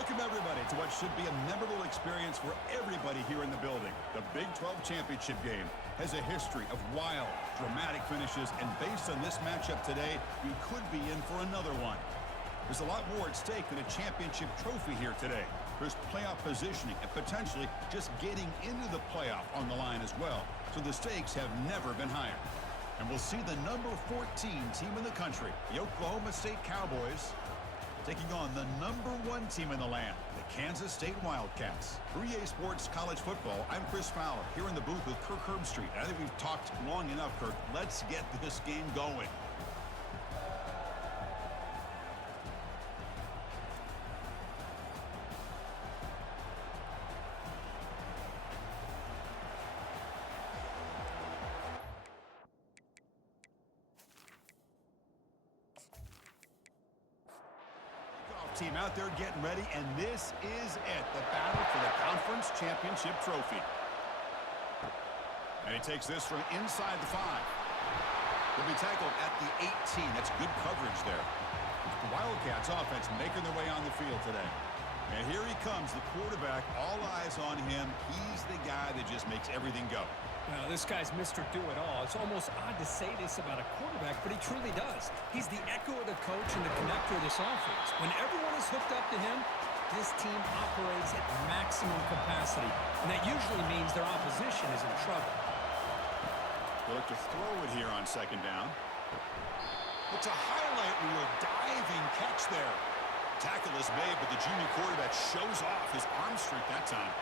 Welcome, everybody, to what should be a memorable experience for everybody here in the building. The Big 12 Championship game has a history of wild, dramatic finishes, and based on this matchup today, we could be in for another one. There's a lot more at stake than a championship trophy here today. There's playoff positioning and potentially just getting into the playoff on the line as well. So the stakes have never been higher. And we'll see the number 14 team in the country, the Oklahoma State Cowboys, taking on the number 1 team in the land, the Kansas State Wildcats. For EA Sports College Football, I'm Chris Fowler, here in the booth with Kirk Herbstreit. I think we've talked long enough, Kirk. Let's get this game going. Team out there getting ready, and this is it, the battle for the conference championship trophy. And he takes this from inside the 5. He'll be tackled at the 18. That's good coverage there. The Wildcats offense making their way on the field today. And here he comes, the quarterback, all eyes on him. He's the guy that just makes everything go. Well, this guy's Mr. Do-It-All. It's almost odd to say this about a quarterback, but he truly does. He's the echo of the coach and the connector of this offense. When everyone is hooked up to him, this team operates at maximum capacity, and that usually means their opposition is in trouble. They'll look to throw it here on second down. It's a highlight reel diving catch there. Tackle is made, but the junior quarterback shows off his arm streak that time.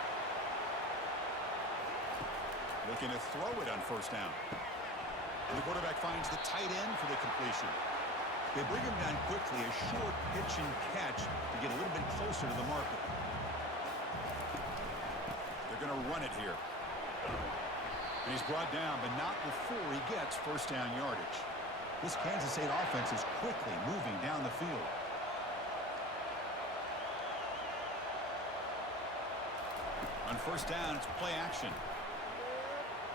Looking to throw it on first down. And the quarterback finds the tight end for the completion. They bring him down quickly, a short pitch and catch to get a little bit closer to the marker. They're going to run it here. And he's brought down, but not before he gets first down yardage. This Kansas State offense is quickly moving down the field. On first down, it's play action.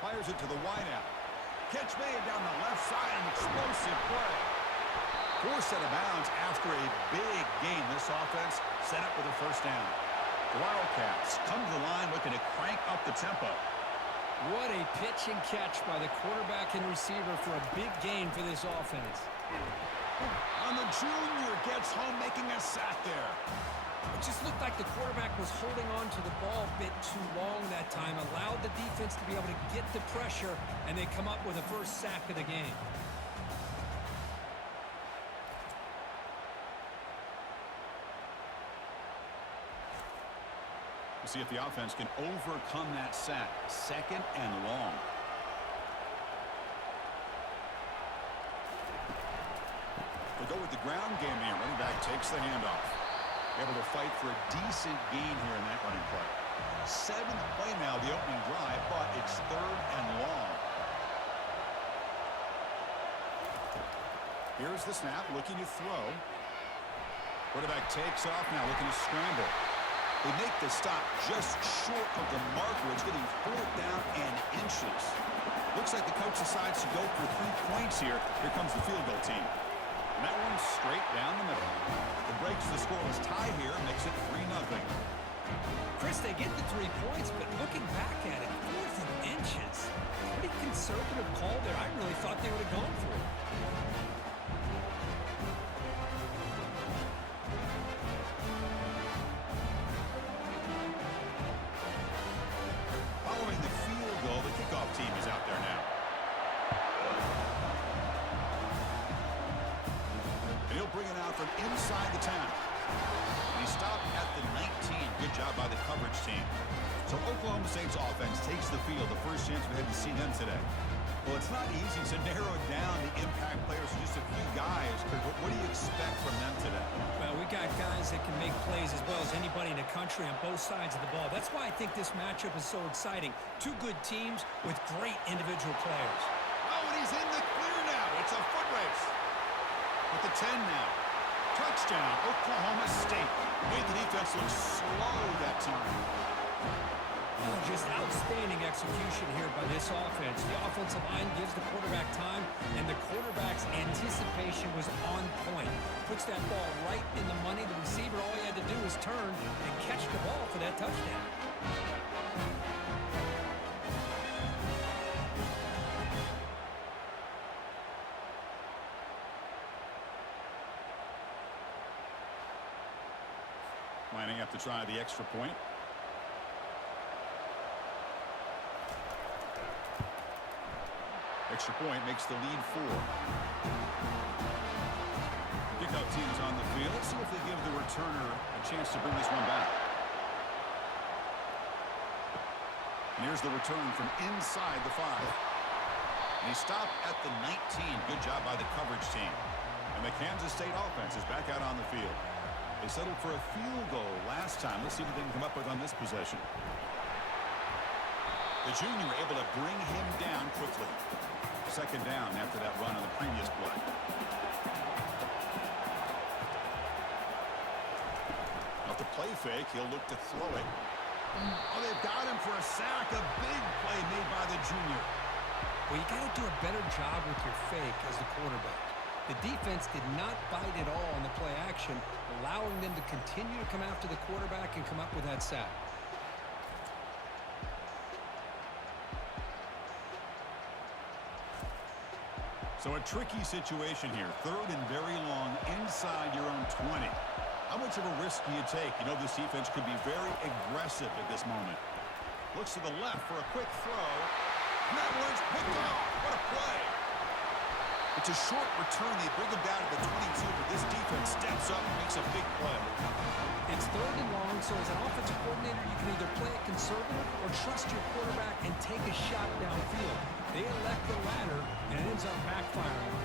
Fires it to the wideout. Catch made down the left side, an explosive play. Forced out of bounds after a big gain. This offense set up with a first down. The Wildcats come to the line looking to crank up the tempo. What a pitch and catch by the quarterback and receiver for a big gain for this offense. And the junior gets home making a sack there. It just looked like the quarterback was holding on to the ball a bit too long that time, allowed the defense to be able to get the pressure, and they come up with the first sack of the game. We'll see if the offense can overcome that sack. Second and long. They'll go with the ground game here. Running back takes the handoff. Able to fight for a decent gain here in that running play. 7th play now, the opening drive, but it's 3rd and long. Here's the snap, looking to throw. Quarterback takes off now, looking to scramble. They make the stop just short of the marker. It's getting 4th down and inches. Looks like the coach decides to go for 3 points here. Here comes the field goal team. And that one's straight down the middle. It breaks the scoreless tie here, makes it 3-0. Chris, they get the 3 points, but looking back at it, 4th and inches. Pretty conservative call there. I really thought they would have gone for it. Following the field goal, the kickoff team is out there now. And he'll bring it out from inside the 10. And he stopped at the 19. Good job by the coverage team. So Oklahoma State's offense takes the field. The first chance we had to see them today. Well, it's not easy to narrow down the impact players to just a few guys. What do you expect from them today? Well, we got guys that can make plays as well as anybody in the country on both sides of the ball. That's why I think this matchup is so exciting. 2 good teams with great individual players. Oh, and he's in the clear now. It's a foot race. With the 10 now. Touchdown, Oklahoma State. Made the defense look slow that time. Oh, just outstanding execution here by this offense. The offensive line gives the quarterback time, and the quarterback's anticipation was on point. Puts that ball right in the money. The receiver, all he had to do was turn and catch the ball for that touchdown. Lining up to try the extra point. Extra point makes the lead 4. Kickoff team's on the field. Let's see if they give the returner a chance to bring this one back. And here's the return from inside the 5. And he stopped at the 19. Good job by the coverage team. And the Kansas State offense is back out on the field. They settled for a field goal last time. Let's see what they can come up with on this possession. The junior able to bring him down quickly. Second down after that run on the previous play. Off the play fake, he'll look to throw it. Oh, they've got him for a sack. A big play made by the junior. Well, you got to do a better job with your fake as the quarterback. The defense did not bite at all on the play action, allowing them to continue to come after the quarterback and come up with that sack. So a tricky situation here. Third and very long inside your own 20. How much of a risk do you take? You know, this defense could be very aggressive at this moment. Looks to the left for a quick throw. And that one's picked off. What a play. It's a short return. They bring him down to the 22, but this defense steps up and makes a big play. It's third and long, so as an offensive coordinator, you can either play it conservative or trust your quarterback and take a shot downfield. They elect the latter, and it ends up backfiring.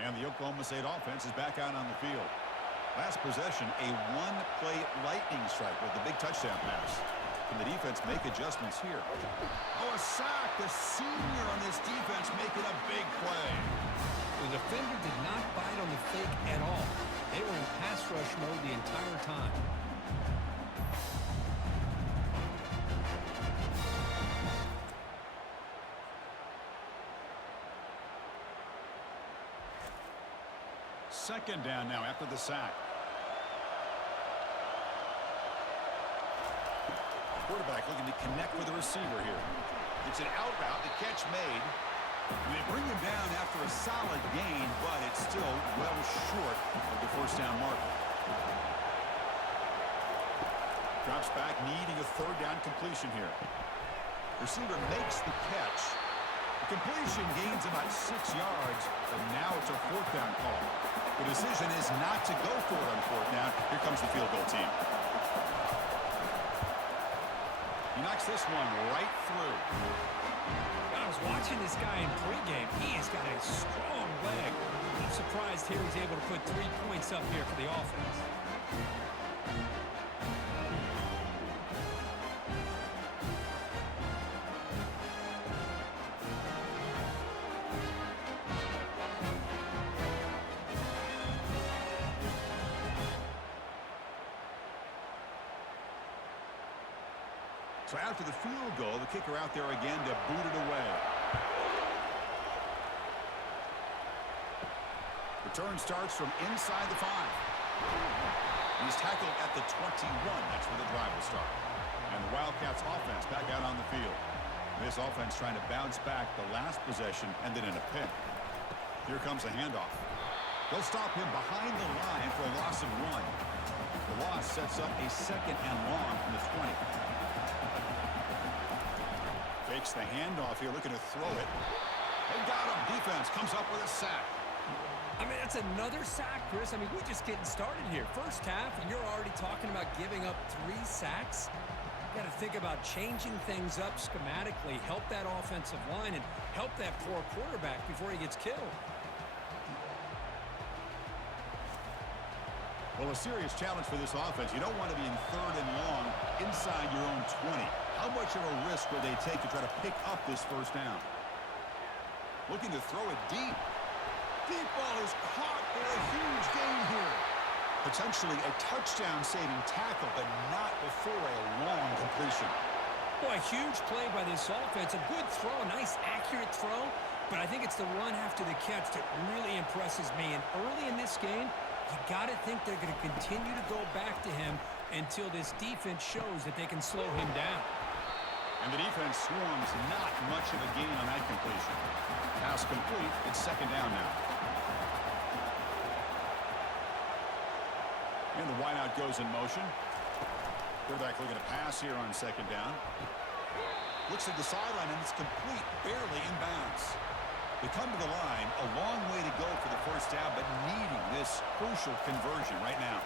And the Oklahoma State offense is back out on the field. Last possession, a one-play lightning strike with the big touchdown pass. Can the defense make adjustments here? Oh, a sack. The senior on this defense making a big play. The defender did not bite on the fake at all. They were in pass rush mode the entire time. Second down now after the sack. Quarterback looking to connect with the receiver here. It's an out route, the catch made. And they bring him down after a solid gain, but it's still well short of the first down mark. Drops back, needing a third down completion here. Receiver makes the catch. The completion gains about 6 yards, but now it's a fourth down call. The decision is not to go for it on fourth down. Here comes the field goal team. He knocks this one right through. I was watching this guy in pregame. He has got a strong leg. I'm surprised here he's able to put 3 points up here for the offense. So after the field goal, the kicker out there again to boot it away. Return starts from inside the 5. He's tackled at the 21. That's where the drive will start. And the Wildcats offense back out on the field. This offense trying to bounce back the last possession and then in a pick. Here comes a handoff. They'll stop him behind the line for a loss of 1. The loss sets up a second and long from the 20. Fakes the handoff here, looking to throw it. They got him. Defense comes up with a sack. I mean, that's another sack, Chris. I mean, we're just getting started here. First half, and you're already talking about giving up 3 sacks. You got to think about changing things up schematically, help that offensive line, and help that poor quarterback before he gets killed. Well, a serious challenge for this offense. You don't want to be in third and long inside your own 20. How much of a risk will they take to try to pick up this first down? Looking to throw it deep. Deep ball is caught for a huge gain here. Potentially a touchdown-saving tackle, but not before a long completion. Boy, huge play by this offense. A good throw, a nice accurate throw. But I think it's the run after the catch that really impresses me. And early in this game, you got to think they're going to continue to go back to him until this defense shows that they can slow him down. And the defense swarms not much of a gain on that completion. Pass complete. It's second down now. And the wideout goes in motion. Quarterback looking to pass here on second down. Looks at the sideline, and it's complete, barely in bounds. They come to the line, a long way to go for the first down, but needing this crucial conversion right now.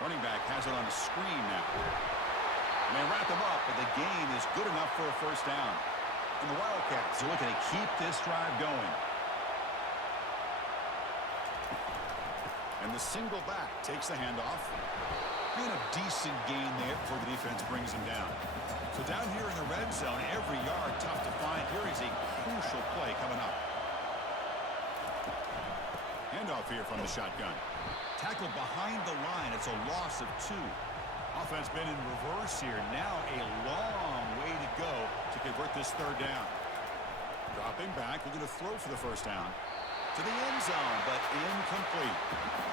Running back has it on a screen now. And they wrap him up, but the gain is good enough for a first down. And the Wildcats are looking to keep this drive going. And the single back takes the handoff. And a decent gain there before the defense brings him down. So down here in the red zone, every yard tough to find. Here is a crucial play coming up. Handoff here from the shotgun. Tackled behind the line. It's a loss of 2. Offense been in reverse here. Now a long way to go to convert this third down. Dropping back. We're going to throw for the first down. To the end zone, but incomplete.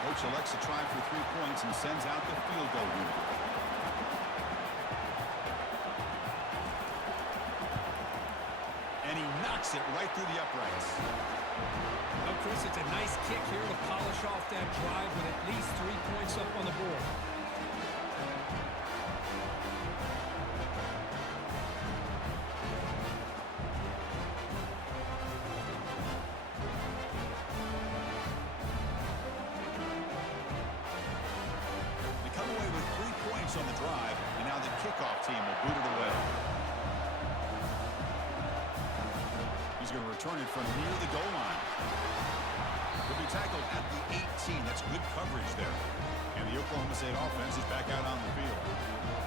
Coach elects to try for 3 points and sends out the field goal unit. And he knocks it right through the uprights. Well, Chris, it's a nice kick here to polish off that drive with at least 3 points up on the board. On the drive, and now the kickoff team will boot it away. He's going to return it from near the goal line. He'll be tackled at the 18. That's good coverage there. And the Oklahoma State offense is back out on the field.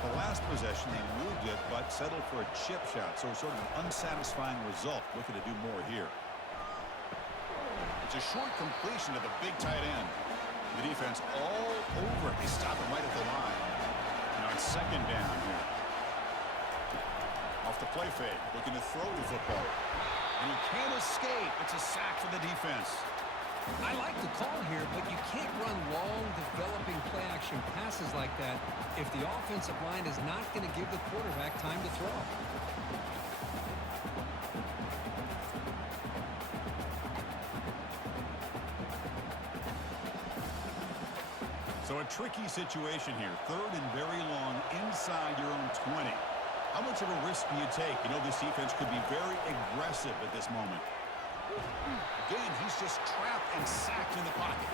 The last possession, they moved it, but settled for a chip shot, so sort of an unsatisfying result. Looking to do more here. It's a short completion to the big tight end. The defense all over it. They stop him right at the line. Now it's second down here. Off the play fake, looking to throw the football. And he can't escape. It's a sack for the defense. I like the call here, but you can't run long, developing play-action passes like that if the offensive line is not going to give the quarterback time to throw. So a tricky situation here. Third and very long inside your own 20. How much of a risk do you take? You know, this defense could be very aggressive at this moment. Again, he's just trapped and sacked in the pocket.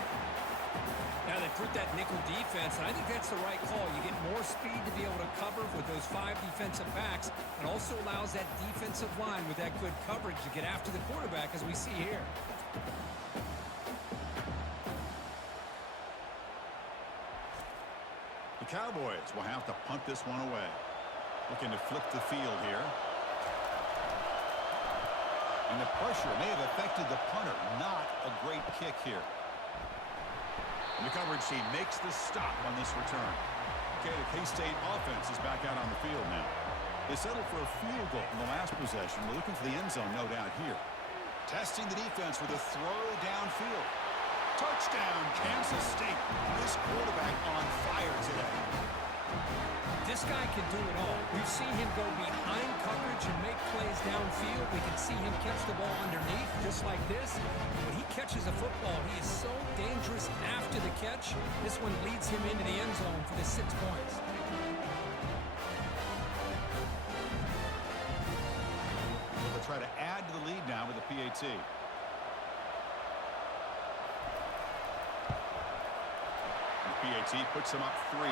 Now they put that nickel defense, and I think that's the right call. You get more speed to be able to cover with those 5 defensive backs, and also allows that defensive line with that good coverage to get after the quarterback, as we see here. The Cowboys will have to punt this one away. Looking to flip the field here. And the pressure may have affected the punter. Not a great kick here. And the coverage team makes the stop on this return. Okay, the K-State offense is back out on the field now. They settled for a field goal in the last possession. They're looking for the end zone, no doubt here. Testing the defense with a throw downfield. Touchdown, Kansas State. This quarterback on fire today. This guy can do it all. We've seen him go behind coverage and make plays downfield. We can see him catch the ball underneath, just like this. When he catches a football, he is so dangerous after the catch. This one leads him into the end zone for the 6 points. They'll try to add to the lead now with the PAT. The PAT puts him up 3.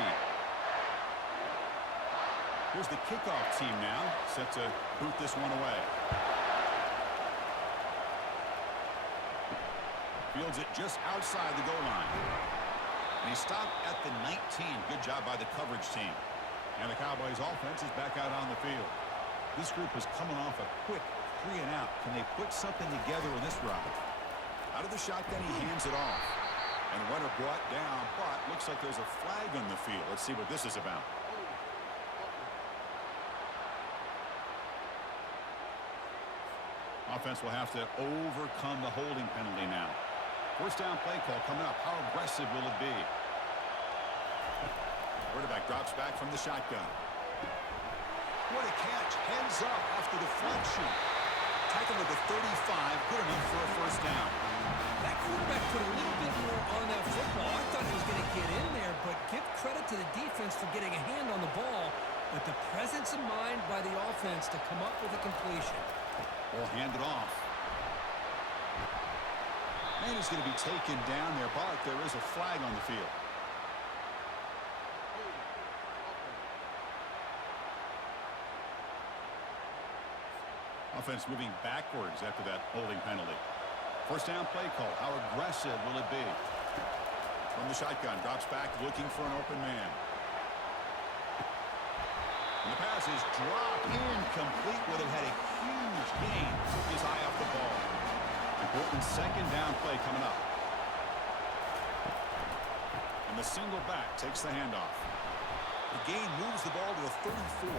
Here's the kickoff team now, set to boot this one away. Fields it just outside the goal line. And he stopped at the 19. Good job by the coverage team. And the Cowboys offense is back out on the field. This group is coming off a quick 3 and out. Can they put something together in this drive? Out of the shotgun, he hands it off. And the runner brought down, but looks like there's a flag on the field. Let's see what this is about. Offense will have to overcome the holding penalty now. First down play call coming up. How aggressive will it be? Quarterback drops back from the shotgun. What a catch. Heads up after deflection. Tackle at the 35. Good enough for a first down. That quarterback put a little bit more on that football. I thought he was going to get in there, but give credit to the defense for getting a hand on the ball. But the presence of mind by the offense to come up with a completion. Ball handed off. Man is going to be taken down there, but there is a flag on the field. Offense moving backwards after that holding penalty. First down play call. How aggressive will it be? From the shotgun, drops back looking for an open man. And the pass is dropped incomplete. Would have had a huge gain. Took his eye off the ball. Important second down play coming up. And the single back takes the handoff. The gain moves the ball to the 34.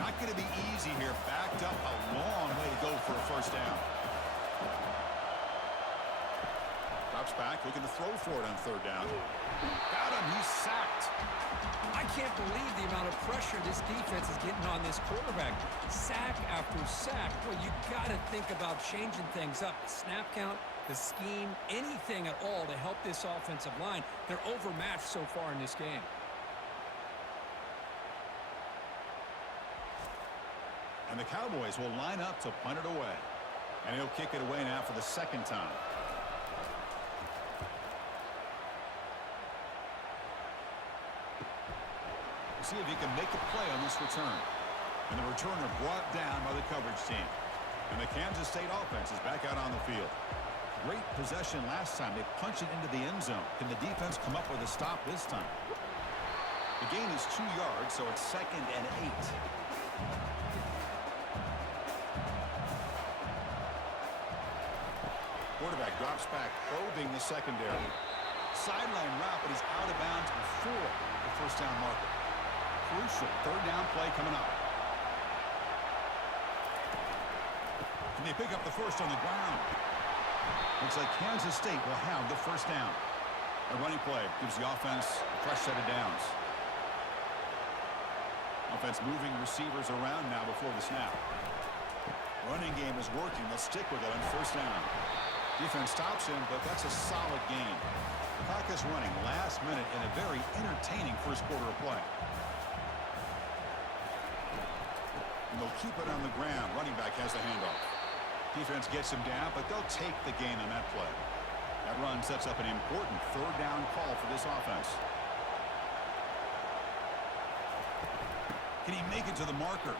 Not going to be easy here. Backed up a long way to go for a first down. Drops back, looking to throw for it on third down. Got him. He's sacked. I can't believe the amount of pressure this defense is getting on this quarterback. Sack after sack. Well, you got to think about changing things up. The snap count, the scheme, anything at all to help this offensive line. They're overmatched so far in this game. And the Cowboys will line up to punt it away. And he'll kick it away now for the second time. We'll see if he can make a play on this return. And the returner brought down by the coverage team. And the Kansas State offense is back out on the field. Great possession last time. They punch it into the end zone. Can the defense come up with a stop this time? The gain is 2 yards, so it's 2nd and 8. Quarterback drops back, probing the secondary. Sideline route, but he's out of bounds before the first down marker. Crucial third down play coming up. Can they pick up the first on the ground? Looks like Kansas State will have the first down. A running play gives the offense a fresh set of downs. Offense moving receivers around now before the snap. Running game is working. They'll stick with it on first down. Defense stops him, but that's a solid gain. The clock is running last minute in a very entertaining first quarter of play. And they'll keep it on the ground. Running back has the handoff. Defense gets him down, but they'll take the gain on that play. That run sets up an important third down call for this offense. Can he make it to the marker?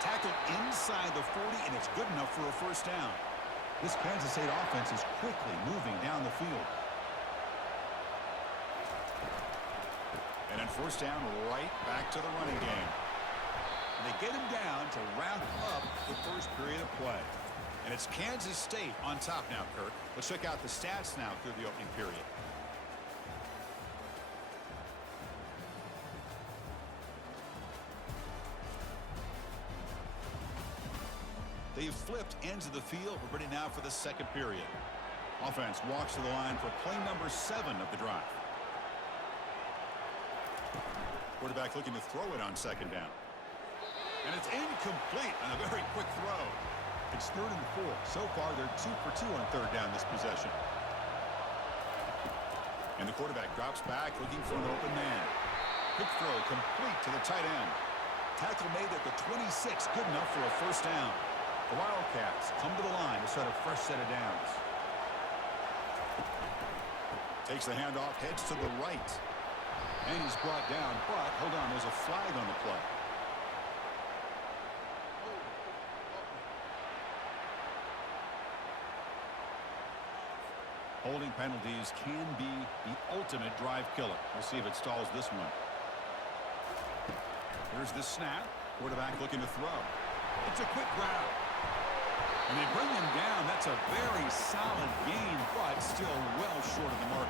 Tackled inside the 40, and it's good enough for a first down. This Kansas State offense is quickly moving down the field. And then first down, right back to the running game. And they get him down to wrap up the first period of play. And it's Kansas State on top now, Kirk. Let's check out the stats now through the opening period. They've flipped ends of the field. We're ready now for the second period. Offense walks to the line for play number 7 of the drive. Quarterback looking to throw it on second down. And it's incomplete on a very quick throw. It's 3rd and 4. So far, they're 2 for 2 on third down this possession. And the quarterback drops back looking for an open man. Quick throw complete to the tight end. Tackle made at the 26. Good enough for a first down. The Wildcats come to the line to set a fresh set of downs. Takes the handoff, heads to the right. And he's brought down, but hold on, there's a flag on the play. Holding penalties can be the ultimate drive killer. We'll see if it stalls this one. Here's the snap. Quarterback looking to throw. It's a quick grab. And they bring him down. That's a very solid gain, but still well short of the mark.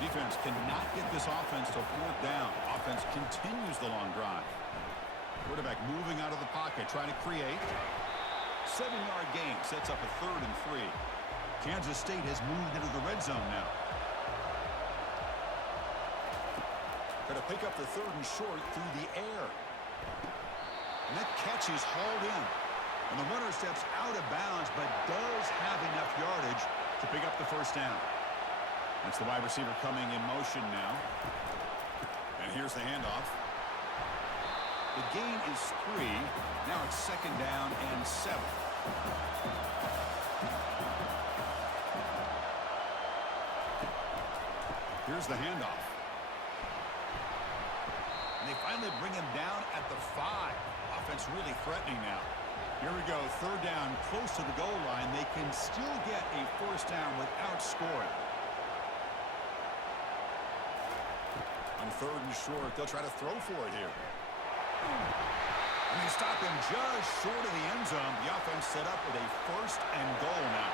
Defense cannot get this offense to fourth down. Offense continues the long drive. Quarterback moving out of the pocket, trying to create. 7-yard gain sets up a 3rd and 3. Kansas State has moved into the red zone now. Going to pick up the 3rd and short through the air. And that catch is hauled in. And the runner steps out of bounds, but does have enough yardage to pick up the first down. That's the wide receiver coming in motion now. And here's the handoff. The gain is 3. Now it's 2nd down and 7. Here's the handoff. And they finally bring him down at the 5. Offense really threatening now. Here we go, 3rd down, close to the goal line. They can still get a first down without scoring. On 3rd and short, they'll try to throw for it here. And they stop him just short of the end zone. The offense set up with a 1st and goal now.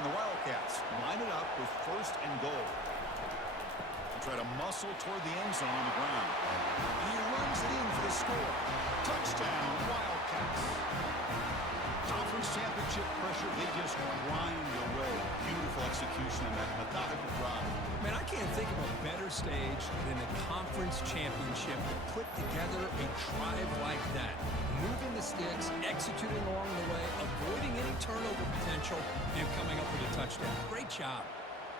And the Wildcats line it up with 1st and goal. They try to muscle toward the end zone on the ground. And he runs it in for the score. Touchdown, Wildcats. Conference championship pressure, they just grind away. Beautiful execution on that methodical drive. Man, I can't think of a better stage than the conference championship to put together a drive like that. Moving the sticks, executing along the way, avoiding any turnover potential, and coming up with a touchdown. Great job.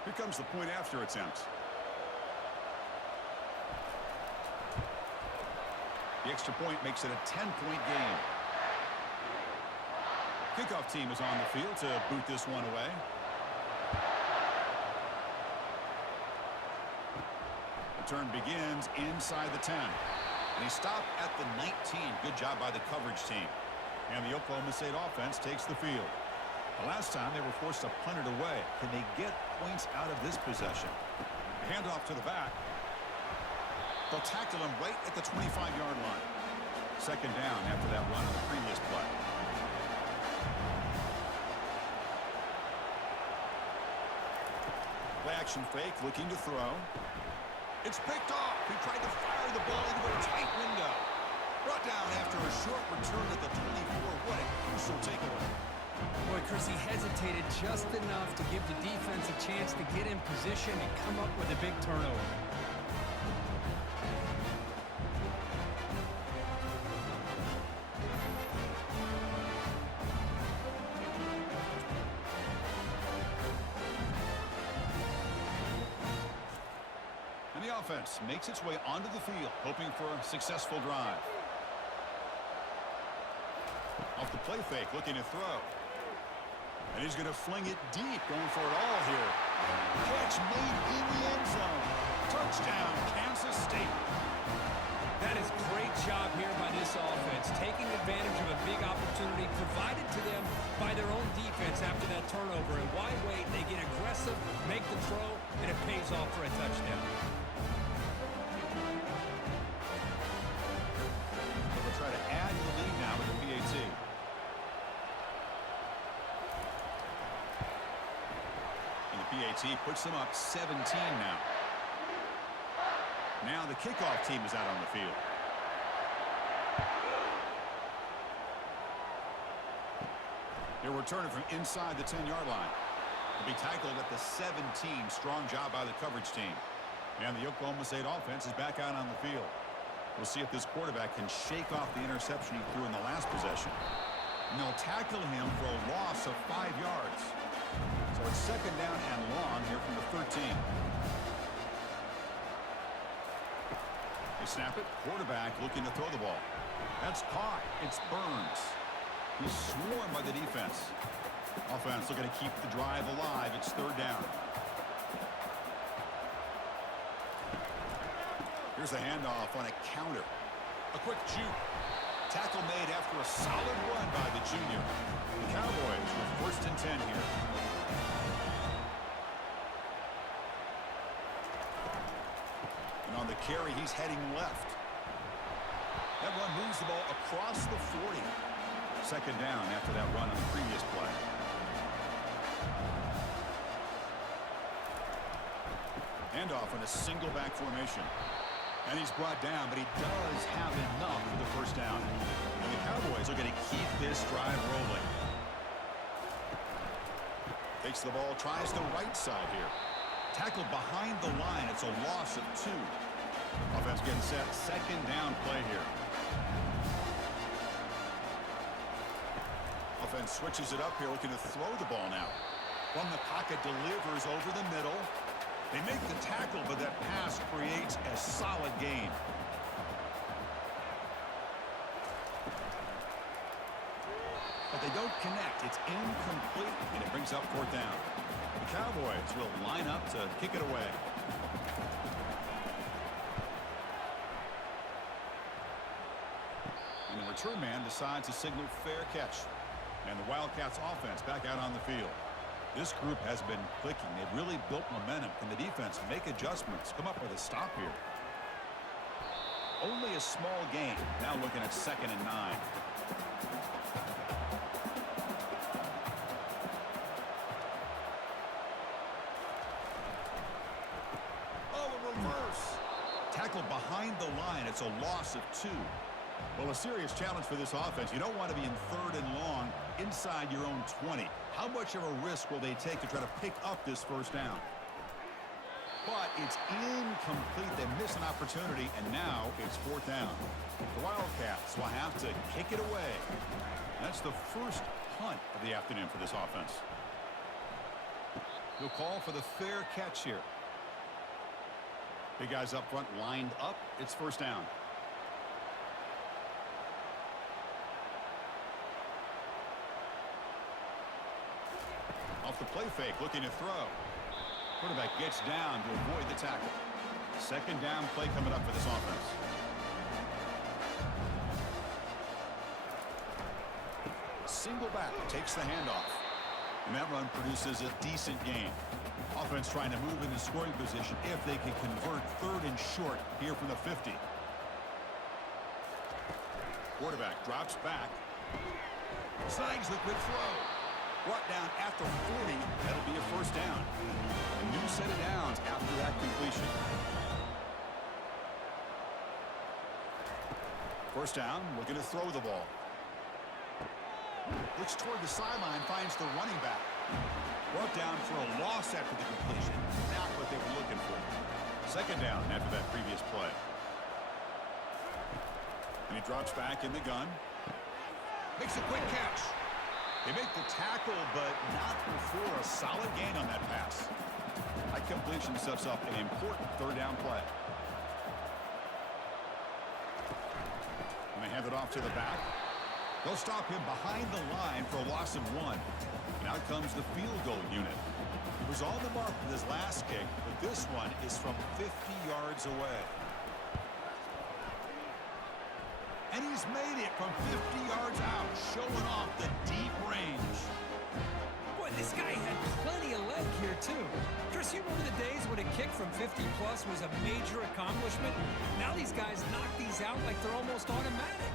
Here comes the point after attempt. The extra point makes it a 10-point game. Kickoff team is on the field to boot this one away. The turn begins inside the 10. And he stopped at the 19. Good job by the coverage team. And the Oklahoma State offense takes the field. The last time they were forced to punt it away. Can they get points out of this possession? Handoff to the back. They'll tackle him right at the 25-yard line. 2nd down after that run on the previous play. Play action fake, looking to throw. It's picked off. He tried to fire the ball into a tight window. Brought down after a short return at the 24. What a crucial takeaway. Boy, Chris, he hesitated just enough to give the defense a chance to get in position and come up with a big turnover. Offense makes its way onto the field, hoping for a successful drive. Off the play fake, looking to throw. And he's going to fling it deep, going for it all here. Catch made in the end zone. Touchdown, Kansas State. That is great job here by this offense, taking advantage of a big opportunity provided to them by their own defense after that turnover. And why wait? They get aggressive, make the throw, and it pays off for a touchdown. Try to add to the lead now with the PAT. And the PAT puts them up 17 now. Now the kickoff team is out on the field. They're returning from inside the 10-yard line. They'll be tackled at the 17. Strong job by the coverage team. And the Oklahoma State offense is back out on the field. We'll see if this quarterback can shake off the interception he threw in the last possession. And they'll tackle him for a loss of 5 yards. So it's 2nd down and long here from the 13. They snap it. Quarterback looking to throw the ball. That's caught. It's Burns. He's swarmed by the defense. Offense looking to keep the drive alive. It's 3rd down. Here's the handoff on a counter. A quick juke. Tackle made after a solid run by the junior. The Cowboys with 1st and 10 here. And on the carry, he's heading left. That run moves the ball across the 40. second down after that run on the previous play. Handoff in a single back formation. And he's brought down, but he does have enough for the first down. And the Cowboys are going to keep this drive rolling. Takes the ball, tries the right side here. Tackled behind the line. It's a loss of 2. Offense getting set. Second down play here. Offense switches it up here, looking to throw the ball now. From the pocket, delivers over the middle. They make the tackle, but that pass creates a solid gain. But they don't connect. It's incomplete, and it brings up fourth down. The Cowboys will line up to kick it away. And the return man decides to signal fair catch. And the Wildcats offense back out on the field. This group has been clicking. They've really built momentum. Can the defense make adjustments? Come up with a stop here. Only a small gain. Now looking at 2nd and 9. Oh, a reverse. Tackled behind the line. It's a loss of 2. Well, a serious challenge for this offense. You don't want to be in 3rd and long inside your own 20. How much of a risk will they take to try to pick up this first down? But it's incomplete. They miss an opportunity, and now it's fourth down. The Wildcats will have to kick it away. That's the first punt of the afternoon for this offense. He'll call for the fair catch here. Big guys up front lined up. It's first down. Off the play fake, looking to throw. Quarterback gets down to avoid the tackle. Second down play coming up for this offense. Single back takes the handoff. And that run produces a decent gain. Offense trying to move into scoring position if they can convert 3rd and short here from the 50. Quarterback drops back. Snags the quick throw. Brought down at the 40. That'll be a first down. A new set of downs after that completion. First down, looking to throw the ball. Looks toward the sideline, finds the running back. Brought down for a loss after the completion. Not what they were looking for. Second down after that previous play. And he drops back in the gun. Makes a quick catch. They make the tackle, but not before a solid gain on that pass. That completion sets up an important third down play. And they hand it off to the back. They'll stop him behind the line for a loss of 1. And out comes the field goal unit. He was on the mark with his last kick, but this one is from 50 yards away. And he's made it from 50 yards out, showing off the deep range. Boy, this guy had plenty of leg here, too. Chris, you remember the days when a kick from 50-plus was a major accomplishment? Now these guys knock these out like they're almost automatic.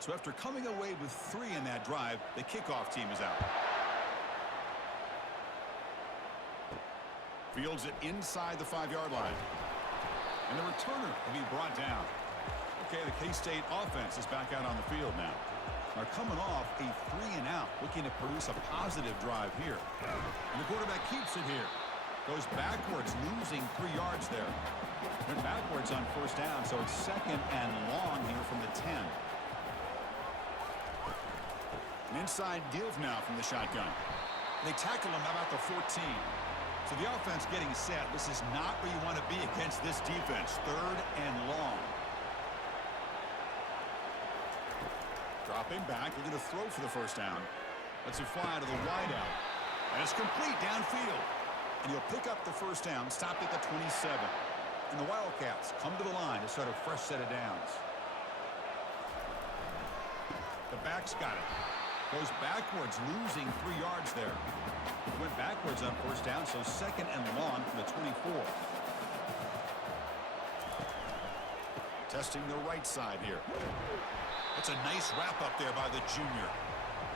So after coming away with 3 in that drive, the kickoff team is out. Fields it inside the 5-yard line. And the returner will be brought down. Okay, the K-State offense is back out on the field now. They're coming off a 3-and-out, looking to produce a positive drive here. And the quarterback keeps it here. Goes backwards, losing 3 yards there. Went backwards on first down, so it's 2nd and long here from the 10. An inside give now from the shotgun. They tackle him about the 14. So the offense getting set. This is not where you want to be against this defense. 3rd and long. Dropping back, looking to throw for the first down. Lets it fly to the wideout. And it's complete downfield. And he'll pick up the first down, stopped at the 27. And the Wildcats come to the line to start a fresh set of downs. The back's got it. Goes backwards, losing 3 yards there. Went backwards on first down, so second and long from the 24. Testing the right side here. It's a nice wrap up there by the junior.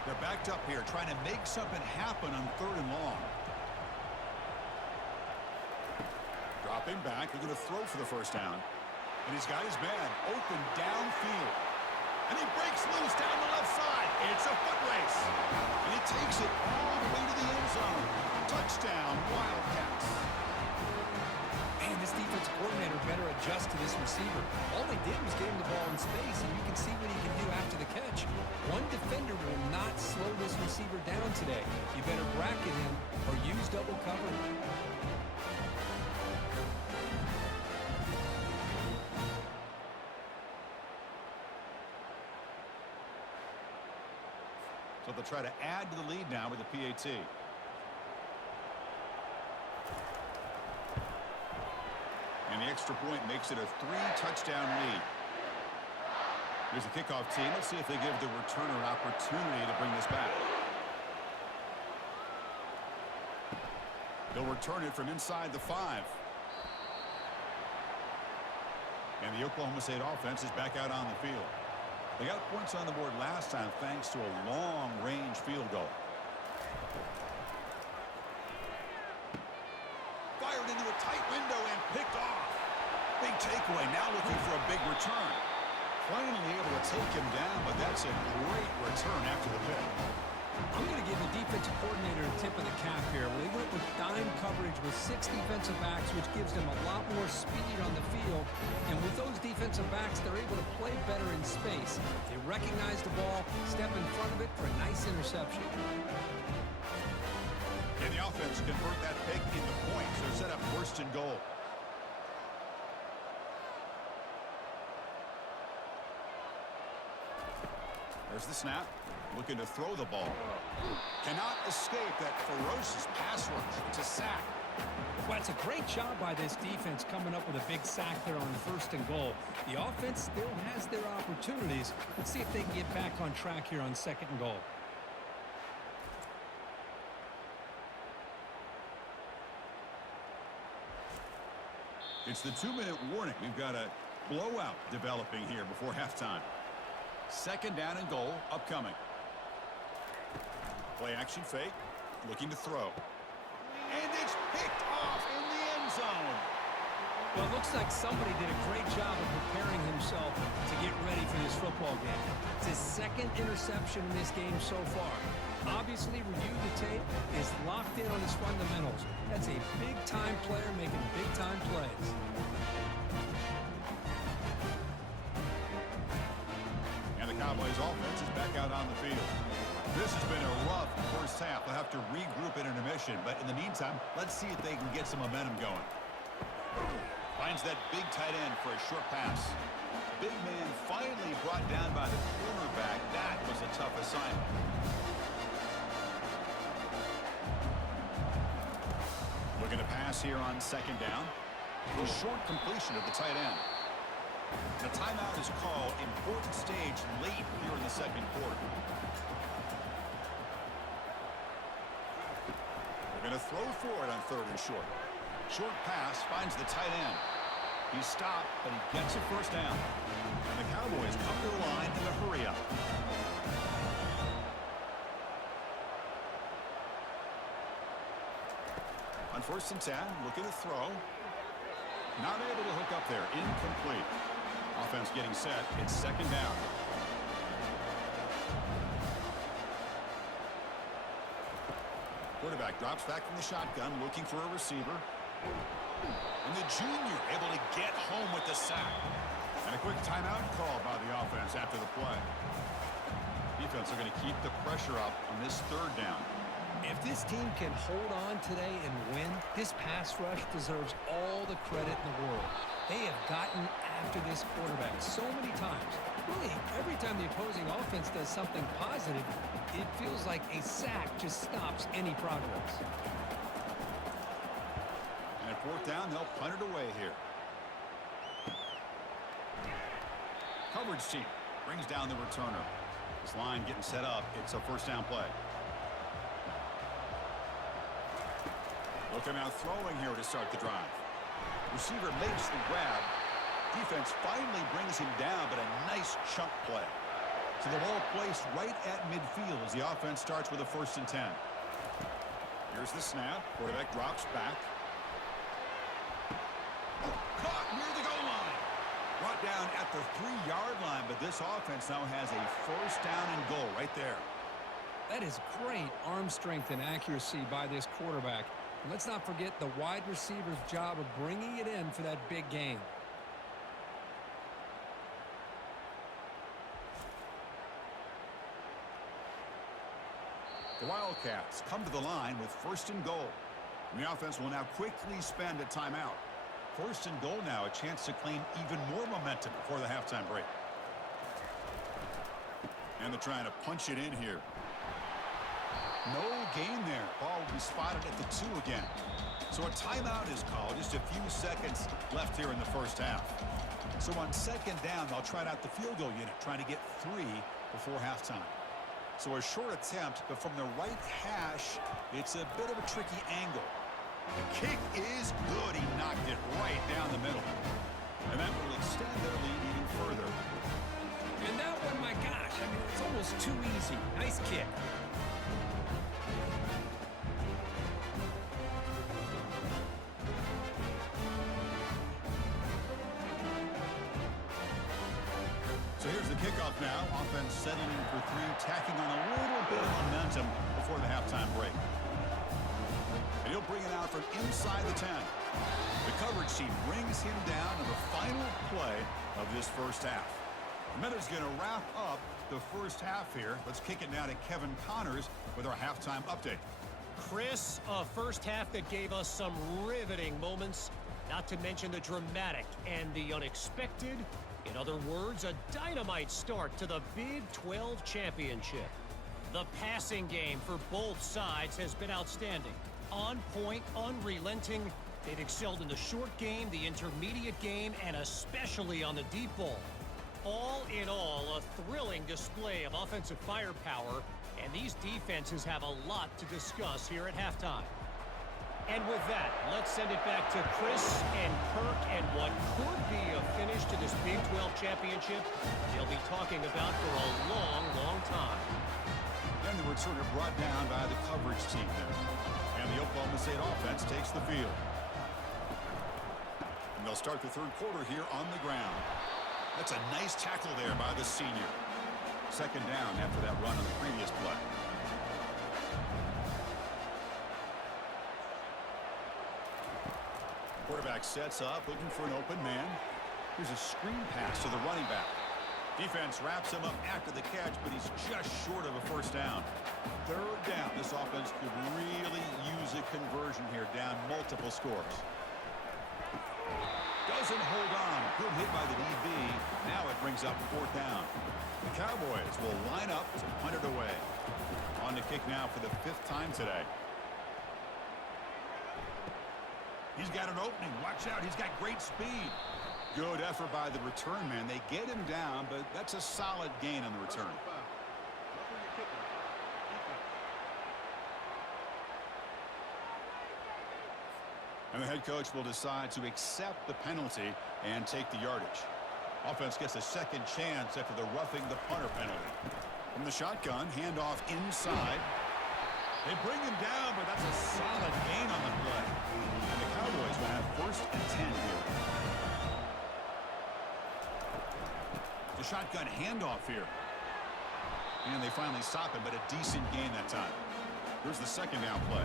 They're backed up here, trying to make something happen on third and long. Dropping back, they're going to throw for the first down. And he's got his man open downfield. And he breaks loose down the left side. It's a foot race. And he takes it all the way to the end zone. Touchdown, Wildcats. Man, this defense coordinator better adjust to this receiver. All they did was get him the ball in space, and you can see what he can do after the catch. One defender will not slow this receiver down today. You better bracket him or use double cover. So they'll try to add to the lead now with the PAT. And the extra point makes it a 3-touchdown lead. Here's the kickoff team. Let's see if they give the returner an opportunity to bring this back. They'll return it from inside the 5. And the Oklahoma State offense is back out on the field. They got points on the board last time thanks to a long-range field goal. Fired into a tight window and picked off. Big takeaway, now looking for a big return. Finally able to take him down, but that's a great return after the pick. I'm going to give the defensive coordinator a tip of the cap here. They went with dime coverage with 6 defensive backs, which gives them a lot more speed on the field. And with those defensive backs, they're able to play better in space. They recognize the ball, step in front of it for a nice interception. And the offense convert that pick into points. They're set up first and goal. There's the snap. Looking to throw the ball. Cannot escape that ferocious pass rush. It's a sack. Well, it's a great job by this defense coming up with a big sack there on first and goal. The offense still has their opportunities. Let's see if they can get back on track here on second and goal. It's the 2-minute warning. We've got a blowout developing here before halftime. Second down and goal upcoming. Play action fake. Looking to throw. And it's picked off in the end zone. Well, it looks like somebody did a great job of preparing himself to get ready for this football game. It's his second interception in this game so far. Obviously, reviewed the tape, is locked in on his fundamentals. That's a big-time player making big-time plays. And the Cowboys offense is back out on the field. This has been a rough first half. They'll have to regroup in intermission, but in the meantime, let's see if they can get some momentum going. Finds that big tight end for a short pass. Big man finally brought down by the cornerback. That was a tough assignment. Looking to pass here on second down. A short completion of the tight end. The timeout is called. Important stage late here in the second quarter. They're going to throw for it on third and short. Short pass finds the tight end. He's stopped, but he gets a first down. And the Cowboys come to the line in a hurry up. On first and 10, looking to throw. Not able to hook up there. Incomplete. Offense getting set. It's second down. Quarterback drops back from the shotgun, looking for a receiver. And the junior able to get home with the sack. And a quick timeout called by the offense after the play. Defense are going to keep the pressure up on this third down. If this team can hold on today and win, this pass rush deserves all the credit in the world. They have gotten after this quarterback so many times. Really, every time the opposing offense does something positive, it feels like a sack just stops any progress. And at fourth down, they'll punt it away here. Coverage team brings down the returner. This line getting set up. It's a first down play. Looking out throwing here to start the drive. Receiver makes the grab. Defense finally brings him down, but a nice chunk play. So the ball placed right at midfield as the offense starts with a 1st and 10. Here's the snap. Quarterback drops back. Caught near the goal line. Brought down at the 3-yard line, but this offense now has a 1st down and goal right there. That is great arm strength and accuracy by this quarterback. And let's not forget the wide receiver's job of bringing it in for that big game. The Wildcats come to the line with 1st and goal. And the offense will now quickly spend a timeout. 1st and goal now, a chance to claim even more momentum before the halftime break. And they're trying to punch it in here. No gain there. Ball will be spotted at the 2 again. So a timeout is called. Just a few seconds left here in the first half. So on 2nd down, they'll try out the field goal unit, trying to get 3 before halftime. So a short attempt, but from the right hash, it's a bit of a tricky angle. The kick is good. He knocked it right down the middle. And that will extend their lead even further. And that one, my gosh, I mean, it's almost too easy. Nice kick. So here's the kickoff now. Offense settling for 3, tacking on a little bit of momentum before the halftime break. And he'll bring it out from inside the 10. The coverage team brings him down in the final play of this first half. Miller's going to wrap up the first half here. Let's kick it now to Kevin Connors with our halftime update. Chris, a first half that gave us some riveting moments, not to mention the dramatic and the unexpected. In other words, a dynamite start to the Big 12 championship. The passing game for both sides has been outstanding. On point, unrelenting. They've excelled in the short game, the intermediate game, and especially on the deep ball. All in all, a thrilling display of offensive firepower, and these defenses have a lot to discuss here at halftime. And with that, let's send it back to Chris and Kirk and what could be a finish to this Big 12 championship they'll be talking about for a long, long time. And the returner brought down by the coverage team there. And the Oklahoma State offense takes the field. And they'll start the 3rd quarter here on the ground. That's a nice tackle there by the senior. 2nd down after that run on the previous play. Quarterback sets up, looking for an open man. Here's a screen pass to the running back. Defense wraps him up after the catch, but he's just short of a 1st down. 3rd down. This offense could really use a conversion here, down multiple scores. Doesn't hold on. Good hit by the DB. Now it brings up 4th down. The Cowboys will line up to punt it away. On the kick now for the 5th time today. He's got an opening. Watch out. He's got great speed. Good effort by the return man. They get him down, but that's a solid gain on the return. And the head coach will decide to accept the penalty and take the yardage. Offense gets a 2nd chance after the roughing the punter penalty. From the shotgun, handoff inside. They bring him down, but that's a solid gain on the play. And the Cowboys will have 1st and 10 here. The shotgun handoff here. And they finally stop it, but a decent gain that time. Here's the 2nd down play.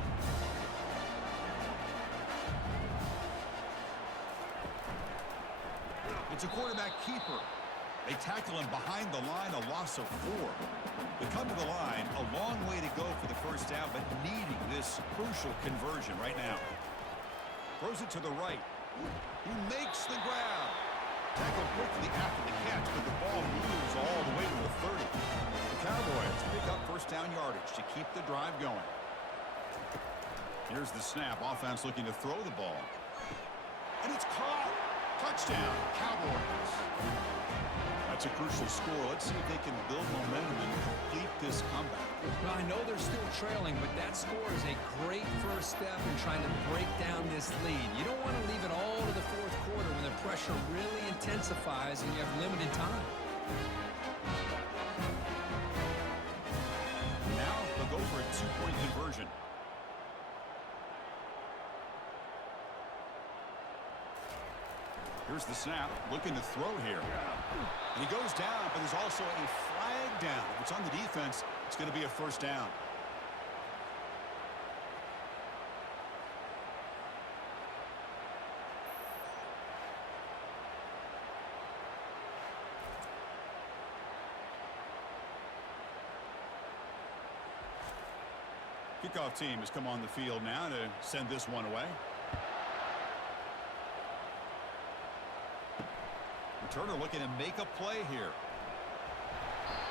It's a quarterback keeper. They tackle him behind the line, a loss of 4. They come to the line, a long way to go for the 1st down, but needing this crucial conversion right now. Throws it to the right. He makes the grab. Tackled quickly after the catch, but the ball moves all the way to the 30. The Cowboys pick up 1st down yardage to keep the drive going. Here's the snap. Offense looking to throw the ball. And it's caught. Touchdown, Cowboys. That's a crucial score. Let's see if they can build momentum and complete this comeback. Well, I know they're still trailing, but that score is a great first step in trying to break down this lead. You don't want to leave it all to the fourth quarter when the pressure really intensifies and you have limited time. Now they'll go for a two-point conversion. Here's the snap, looking to throw here. And he goes down, but there's also a flag down. If it's on the defense, it's going to be a first down. Kickoff team has come on the field now to send this one away. Turner looking to make a play here.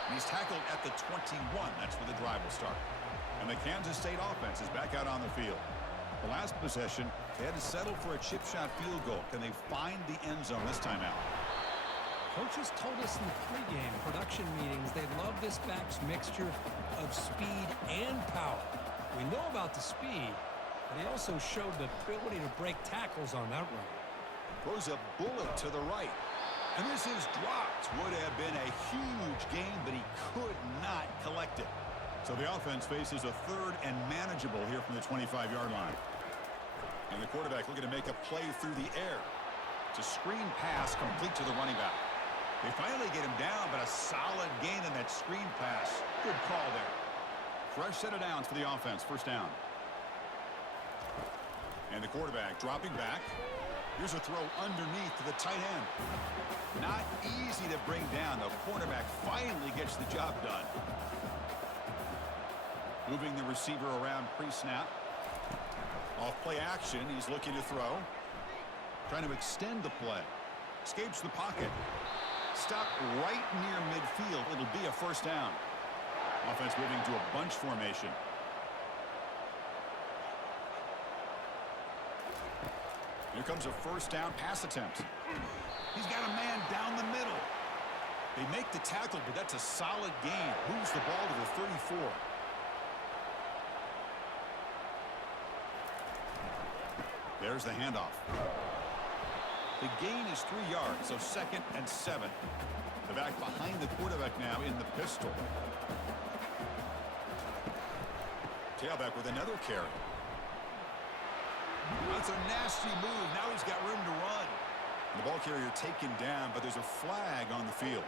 And he's tackled at the 21. That's where the drive will start. And the Kansas State offense is back out on the field. The last possession, they had to settle for a chip shot field goal. Can they find the end zone this time out? Coaches told us in the pregame production meetings they love this back's mixture of speed and power. We know about the speed, but he also showed the ability to break tackles on that run. Throws a bullet to the right. And this is dropped. Would have been a huge gain, but he could not collect it. So the offense faces a third and manageable here from the 25-yard line. And the quarterback looking to make a play through the air. It's a screen pass complete to the running back. They finally get him down, but a solid gain in that screen pass. Good call there. Fresh set of downs for the offense. First down. And the quarterback dropping back. Here's a throw underneath to the tight end. Not easy to bring down. The cornerback finally gets the job done. Moving the receiver around pre-snap. Off play action. He's looking to throw. Trying to extend the play. Escapes the pocket. Stopped right near midfield. It'll be a first down. Offense moving to a bunch formation. Here comes a first down pass attempt. He's got a man down the middle. They make the tackle, but that's a solid gain. Moves the ball to the 34. There's the handoff. The gain is 3 yards, so 2nd and 7. The back behind the quarterback now in the pistol. Tailback with another carry. That's a nasty move. Now he's got room to run. And the ball carrier taken down, but there's a flag on the field.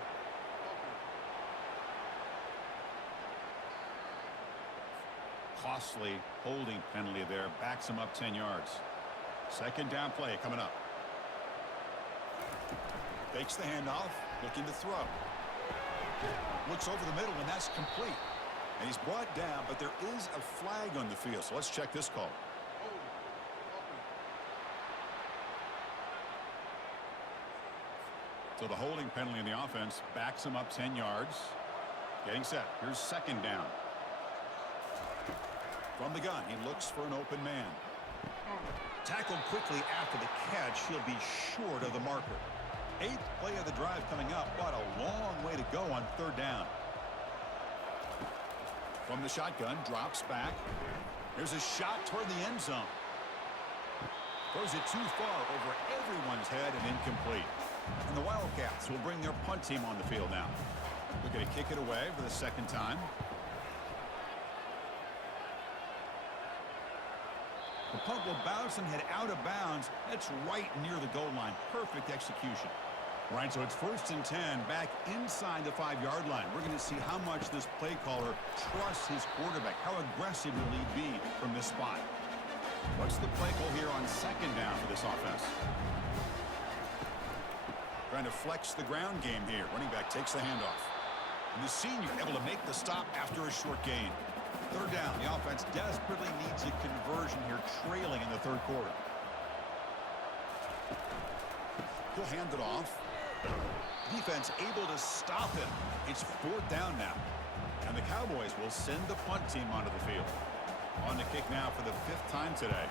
Costly holding penalty there. Backs him up 10 yards. Second down play coming up. Fakes the handoff. Looking to throw. Looks over the middle, and that's complete. And he's brought down, but there is a flag on the field. So let's check this call. So the holding penalty in the offense backs him up 10 yards. Getting set. Here's second down. From the gun, he looks for an open man. Tackled quickly after the catch. He'll be short of the marker. 8th play of the drive coming up, but a long way to go on third down. From the shotgun, drops back. There's a shot toward the end zone. Throws it too far over everyone's head and incomplete. And the Wildcats will bring their punt team on the field now. Looking to kick it away for the second time. The punt will bounce and head out of bounds. That's right near the goal line. Perfect execution. Right, so it's 1st and 10 back inside the 5-yard line. We're going to see how much this play caller trusts his quarterback. How aggressive will he be from this spot? What's the play call here on second down for this offense? Trying to flex the ground game here. Running back takes the handoff. And the senior able to make the stop after a short gain. Third down. The offense desperately needs a conversion here, trailing in the third quarter. He'll hand it off. Defense able to stop him. It's 4th down now. And the Cowboys will send the punt team onto the field. On the kick now for the 5th time today.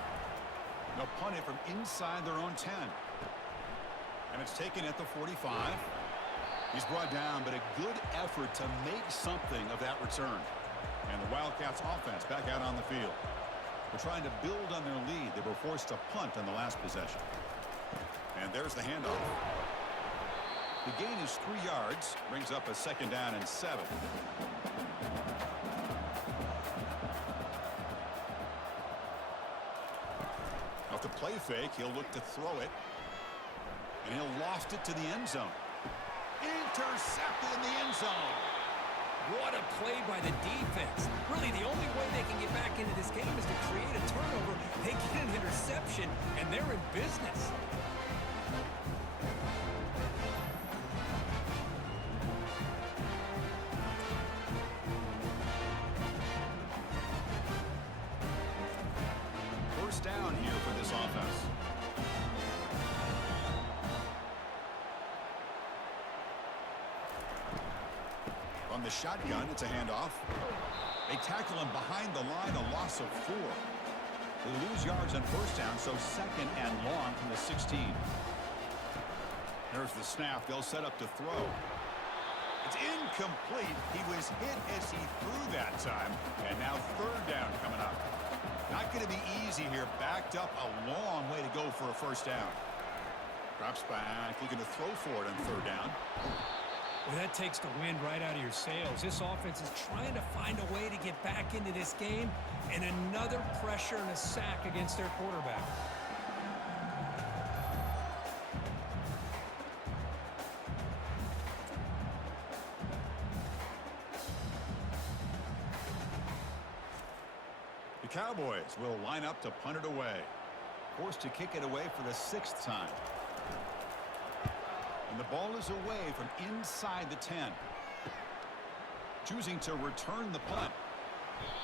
They'll punt it from inside their own 10. And it's taken at the 45. He's brought down, but a good effort to make something of that return. And the Wildcats offense back out on the field. They're trying to build on their lead. They were forced to punt on the last possession. And there's the handoff. The gain is 3 yards. Brings up a 2nd down and 7. Off the play fake, he'll look to throw it. And he'll loft it to the end zone. Intercepted in the end zone. What a play by the defense. Really, the only way they can get back into this game is to create a turnover. They get an interception, and they're in business. First down here for this offense. On the shotgun, it's a handoff. They tackle him behind the line, a loss of 4. They lose yards on first down, so 2nd and long from the 16. There's the snap. They'll set up to throw. It's incomplete. He was hit as he threw that time, and now 3rd down coming up. Not going to be easy here. Backed up a long way to go for a first down. Drops back. Looking to throw for it on 3rd down. Well, that takes the wind right out of your sails. This offense is trying to find a way to get back into this game, and another pressure and a sack against their quarterback. The Cowboys will line up to punt it away. Forced to kick it away for the 6th time. And the ball is away from inside the 10. Choosing to return the punt.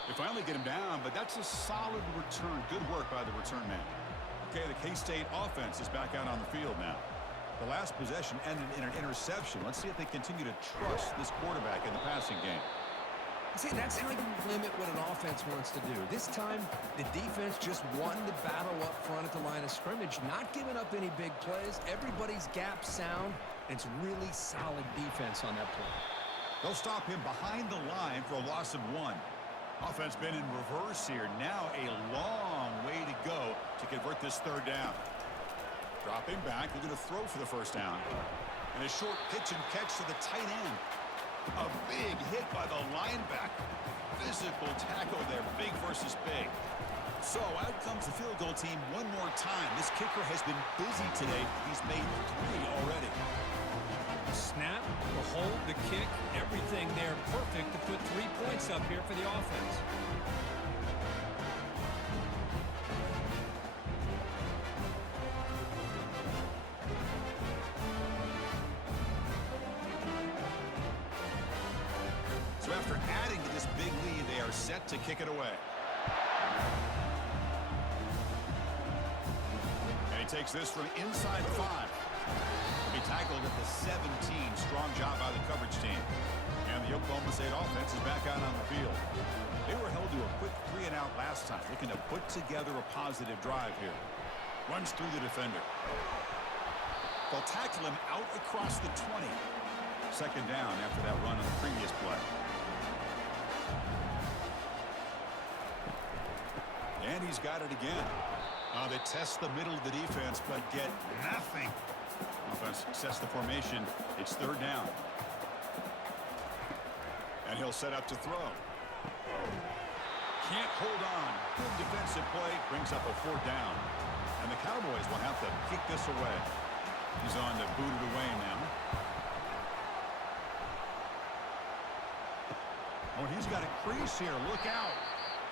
They finally get him down, but that's a solid return. Good work by the return man. Okay, the K-State offense is back out on the field now. The last possession ended in an interception. Let's see if they continue to trust this quarterback in the passing game. See, that's how you limit what an offense wants to do. This time, the defense just won the battle up front at the line of scrimmage, not giving up any big plays. Everybody's gap sound. It's really solid defense on that play. They'll stop him behind the line for a loss of 1. Offense been in reverse here. Now a long way to go to convert this 3rd down. Dropping back, looking to throw for the first down. And a short pitch and catch to the tight end. A big hit by the linebacker. Physical tackle there, big versus big. So out comes the field goal team one more time. This kicker has been busy today. He's made 3 already. Snap, the hold, the kick, everything there perfect to put 3 points up here for the offense. So after adding to this big lead, they are set to kick it away. And he takes this from inside 5. He tackled at the 17. Strong job by the coverage team. And the Oklahoma State offense is back out on the field. They were held to a quick 3-and-out last time, looking to put together a positive drive here. Runs through the defender. They'll tackle him out across the 20. 2nd down after that run on the previous play. And he's got it again. They test the middle of the defense, but get nothing. Offense sets the formation. It's 3rd down. And he'll set up to throw. Can't hold on. Good defensive play. Brings up a 4th down. And the Cowboys will have to kick this away. He's on to boot it away now. Oh, he's got a crease here. Look out.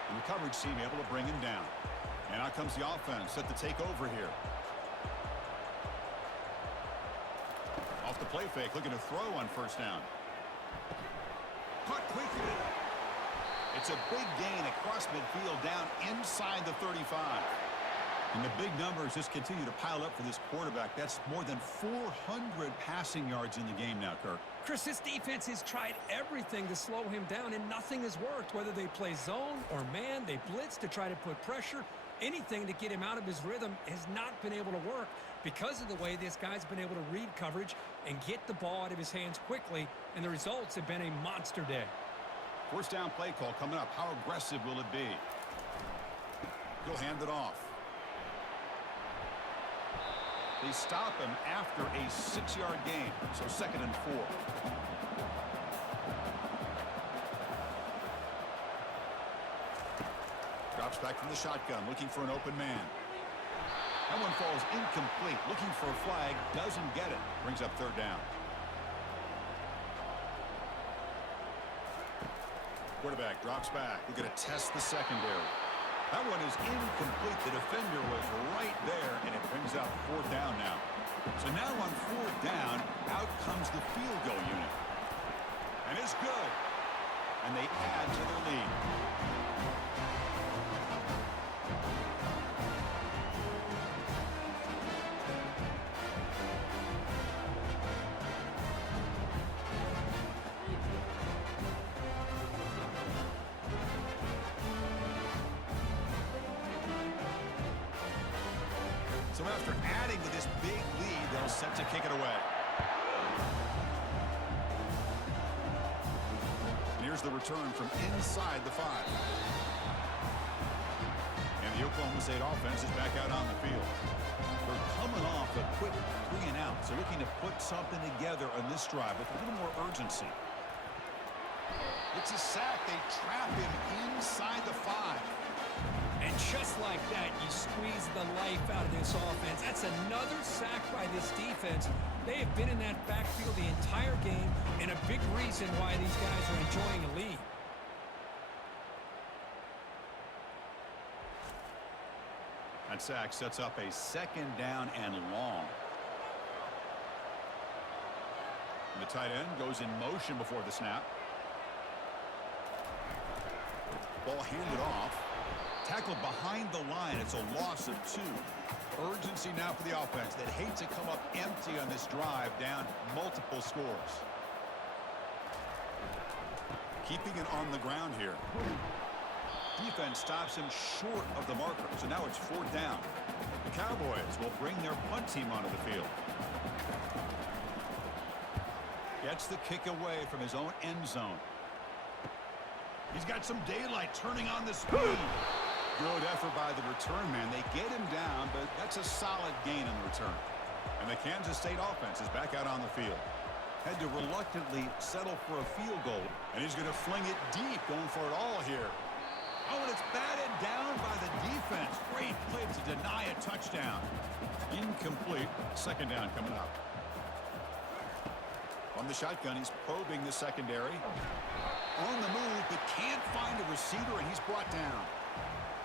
And the coverage team able to bring him down. And out comes the offense set to take over here. Off the play fake, looking to throw on first down. Caught quickly. It's a big gain across midfield down inside the 35. And the big numbers just continue to pile up for this quarterback. That's more than 400 passing yards in the game now, Kirk. Chris, this defense has tried everything to slow him down, and nothing has worked. Whether they play zone or man, they blitz to try to put pressure. Anything to get him out of his rhythm has not been able to work because of the way this guy's been able to read coverage and get the ball out of his hands quickly, and the results have been a monster day. First down play call coming up. How aggressive will it be? He'll hand it off. They stop him after a 6-yard gain, so 2nd and 4. Drops back from the shotgun, looking for an open man. That one falls incomplete, looking for a flag, doesn't get it. Brings up 3rd down. Quarterback drops back. We're going to test the secondary. That one is incomplete. The defender was right there, and it brings up 4th down now. So now on 4th down, out comes the field goal unit. And it's good. And they add to their lead. So after adding to this big lead, they'll set to kick it away. And here's the return from inside the 5. And the Oklahoma State offense is back out on the field. They're coming off a quick 3-and-out, so looking to put something together on this drive with a little more urgency. It's a sack. They trap him inside the 5. And just like that, you squeeze the life out of this offense. That's another sack by this defense. They have been in that backfield the entire game, and a big reason why these guys are enjoying a lead. That sack sets up a 2nd down and long. And the tight end goes in motion before the snap. Ball handed off. Tackled behind the line. It's a loss of 2. Urgency now for the offense that hate to come up empty on this drive, down multiple scores. Keeping it on the ground here. Defense stops him short of the marker, so now it's 4th down. The Cowboys will bring their punt team onto the field. Gets the kick away from his own end zone. He's got some daylight, turning on the speed. Good effort by the return man. They get him down, but that's a solid gain in the return. And the Kansas State offense is back out on the field. Had to reluctantly settle for a field goal, and he's going to fling it deep, going for it all here. Oh, and it's batted down by the defense. Great play to deny a touchdown. Incomplete. 2nd down coming up. On the shotgun, he's probing the secondary. On the move, but can't find a receiver, and he's brought down.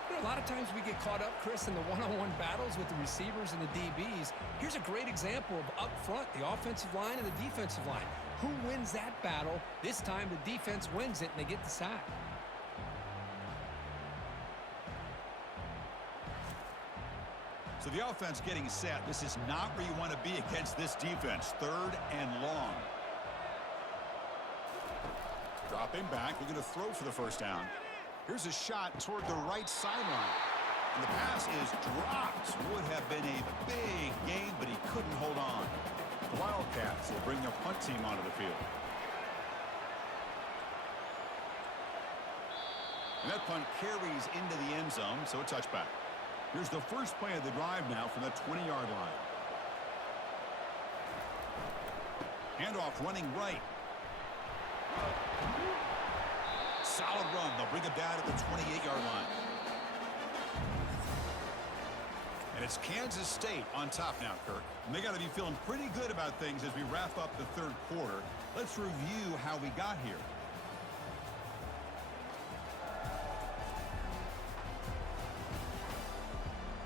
You know, a lot of times we get caught up, Chris, in the one-on-one battles with the receivers and the DBs. Here's a great example of up front, the offensive line and the defensive line. Who wins that battle? This time the defense wins it, and they get the sack. So the offense getting set. This is not where you want to be against this defense. 3rd and long. Dropping back. We're going to throw for the 1st down. Here's a shot toward the right sideline. And the pass is dropped. Would have been a big gain, but he couldn't hold on. The Wildcats will bring their punt team onto the field. And that punt carries into the end zone, so a touchback. Here's the first play of the drive now from the 20-yard line. Handoff running right. Solid run. They'll bring it down at the 28-yard line. And it's Kansas State on top now, Kirk. And they got to be feeling pretty good about things as we wrap up the 3rd quarter. Let's review how we got here.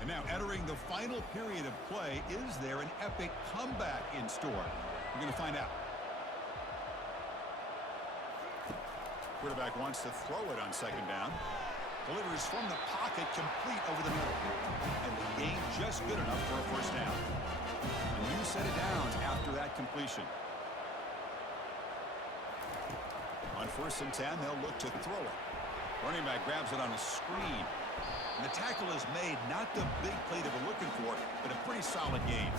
And now entering the final period of play, is there an epic comeback in store? We're going to find out. Quarterback wants to throw it on 2nd down. Delivers from the pocket, complete over the middle. And the gain just good enough for a first down. A new set of downs after that completion. On 1st and 10, they'll look to throw it. Running back grabs it on a screen. And the tackle is made, not the big play they were looking for, but a pretty solid gain.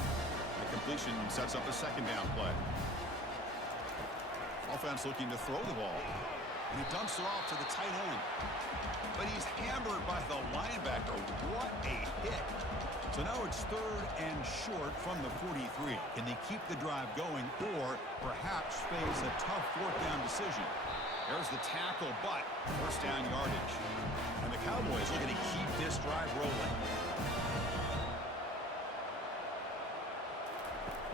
The completion sets up a second down play. Offense looking to throw the ball. And he dumps it off to the tight end. But he's hammered by the linebacker. What a hit. So now it's 3rd and short from the 43. Can they keep the drive going or perhaps face a tough 4th down decision? There's the tackle, but first down yardage. And the Cowboys looking to keep this drive rolling.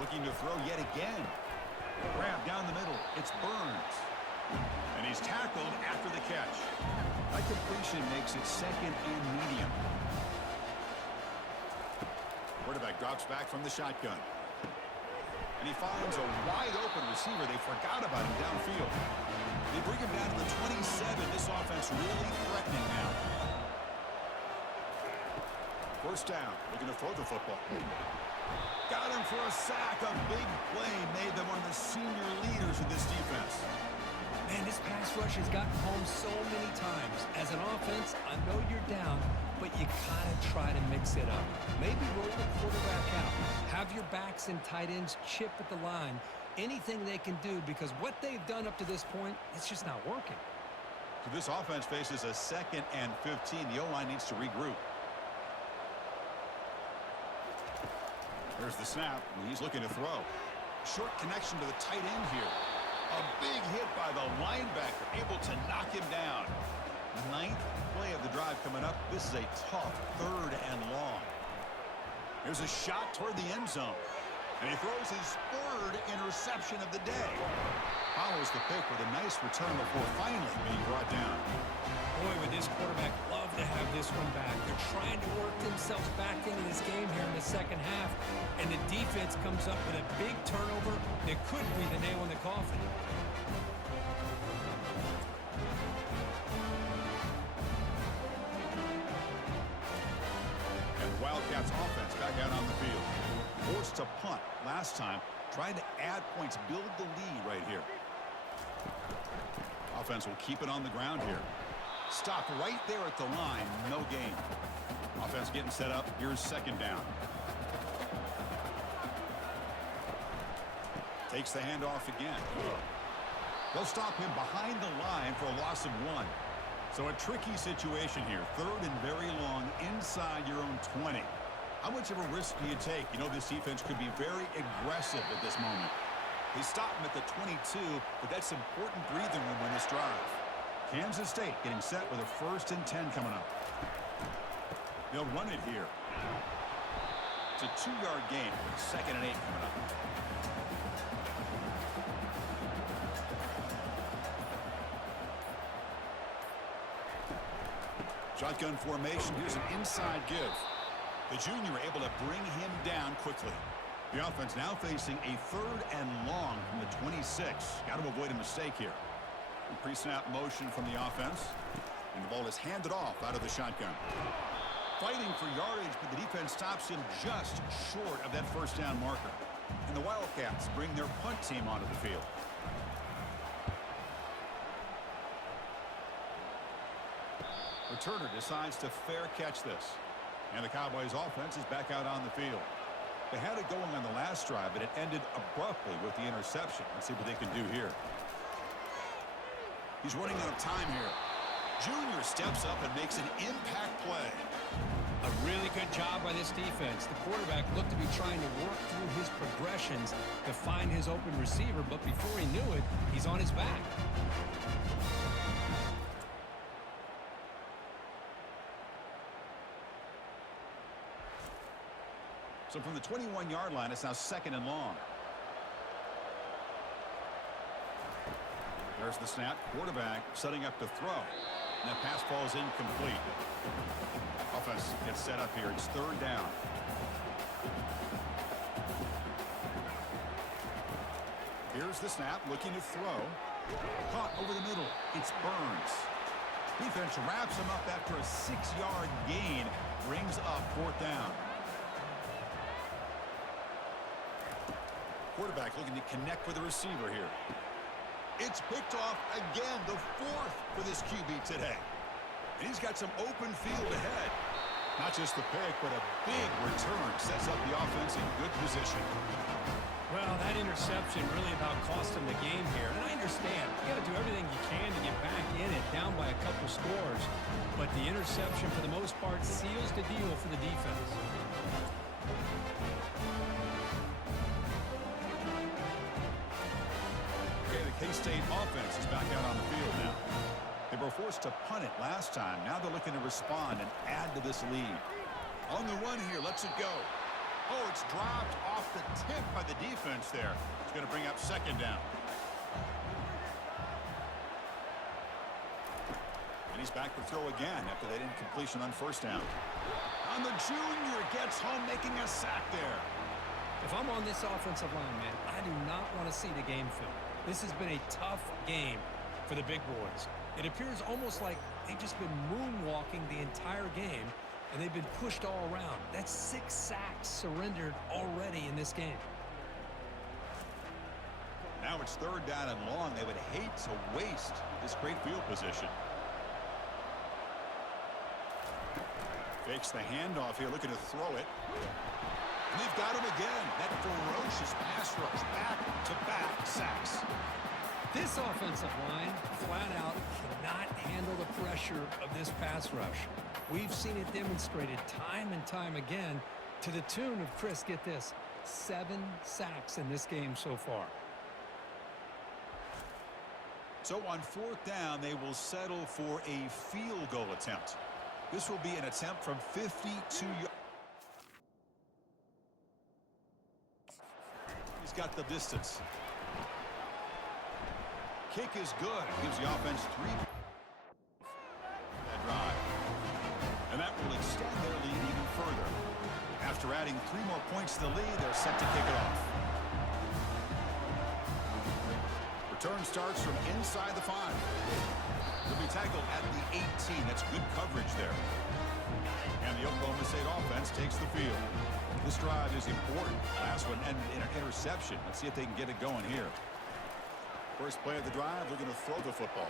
Looking to throw yet again. Grab down the middle. It's Burns. And he's tackled after the catch. That completion makes it 2nd and medium. Quarterback drops back from the shotgun. And he finds a wide-open receiver. They forgot about him downfield. They bring him down to the 27. This offense really threatening now. First down. Looking to throw the football. Got him for a sack. A big play made them one of the senior leaders of this defense. Man, this pass rush has gotten home so many times. As an offense, I know you're down, but you gotta try to mix it up. Maybe roll the quarterback out. Have your backs and tight ends chip at the line. Anything they can do, because what they've done up to this point, it's just not working. So this offense faces a 2nd and 15. The O-line needs to regroup. There's the snap, and he's looking to throw. Short connection to the tight end here. A big hit by the linebacker, able to knock him down. 9th play of the drive coming up. This is a tough 3rd and long. There's a shot toward the end zone. And he throws his 3rd interception of the day. Follows the pick with a nice return before finally being brought down. Boy, would this quarterback love to have this one back. They're trying to work themselves back into this game here in the second half. And the defense comes up with a big turnover that could be the nail in the coffin. And Wildcats offense back out on the field. Forced to punt last time. Trying to add points, build the lead right here. Offense will keep it on the ground here. Stop right there at the line. No gain. Offense getting set up. Here's 2nd down. Takes the handoff again. They'll stop him behind the line for a loss of 1. So a tricky situation here. 3rd and very long inside your own 20. How much of a risk do you take? You know, this defense could be very aggressive at this moment. They stop him at the 22, but that's important breathing room on this drive. Kansas State getting set with a 1st and 10 coming up. They'll run it here. It's a 2-yard gain. 2nd and 8 coming up. Shotgun formation. Here's an inside give. The junior able to bring him down quickly. The offense now facing a 3rd and long from the 26. Got to avoid a mistake here. Pre-snap motion from the offense. And the ball is handed off out of the shotgun. Fighting for yardage, but the defense stops him just short of that first down marker. And the Wildcats bring their punt team onto the field. Returner decides to fair catch this. And the Cowboys offense is back out on the field. They had it going on the last drive, but it ended abruptly with the interception. Let's see what they can do here. He's running out of time here. Junior steps up and makes an impact play. A really good job by this defense. The quarterback looked to be trying to work through his progressions to find his open receiver, but before he knew it, he's on his back. So from the 21-yard line, it's now 2nd and long. There's the snap. Quarterback setting up to throw. And that pass falls incomplete. Offense gets set up here. It's 3rd down. Here's the snap. Looking to throw. Caught over the middle. It's Burns. Defense wraps him up after a 6-yard gain. Brings up 4th down. Quarterback looking to connect with the receiver here. It's picked off again, the 4th for this QB today. And he's got some open field ahead. Not just the pick, but a big return sets up the offense in good position. Well, that interception really about cost him the game here. And I understand. You got to do everything you can to get back in it, down by a couple scores. But the interception, for the most part, seals the deal for the defense. Okay, the K-State offense is back out on the field now. They were forced to punt it last time. Now they're looking to respond and add to this lead. On the run here, lets it go. Oh, it's dropped off the tip by the defense there. It's going to bring up 2nd down. And he's back to throw again after that incompletion on 1st down. On the junior, gets home, making a sack there. If I'm on this offensive line, man, I do not want to see the game film. This has been a tough game for the big boys. It appears almost like they've just been moonwalking the entire game, and they've been pushed all around. That's 6 sacks surrendered already in this game. Now it's 3rd down and long. They would hate to waste this great field position. Fakes the handoff here, looking to throw it. And they've got him again. That ferocious pass rush, back-to-back sacks. This offensive line, flat out, cannot handle the pressure of this pass rush. We've seen it demonstrated time and time again to the tune of, Chris, get this, 7 sacks in this game so far. So on 4th down, they will settle for a field goal attempt. This will be an attempt from 52 yards. He's got the distance. Kick is good. Gives the offense 3. That drive. And that will extend their lead even further. After adding 3 more points to the lead, they're set to kick it off. Return starts from inside the 5. He'll be tackled at the 18. That's good coverage there. And the Oklahoma State offense takes the field. This drive is important. Last one ended in an interception. Let's see if they can get it going here. First play of the drive, looking to throw the football.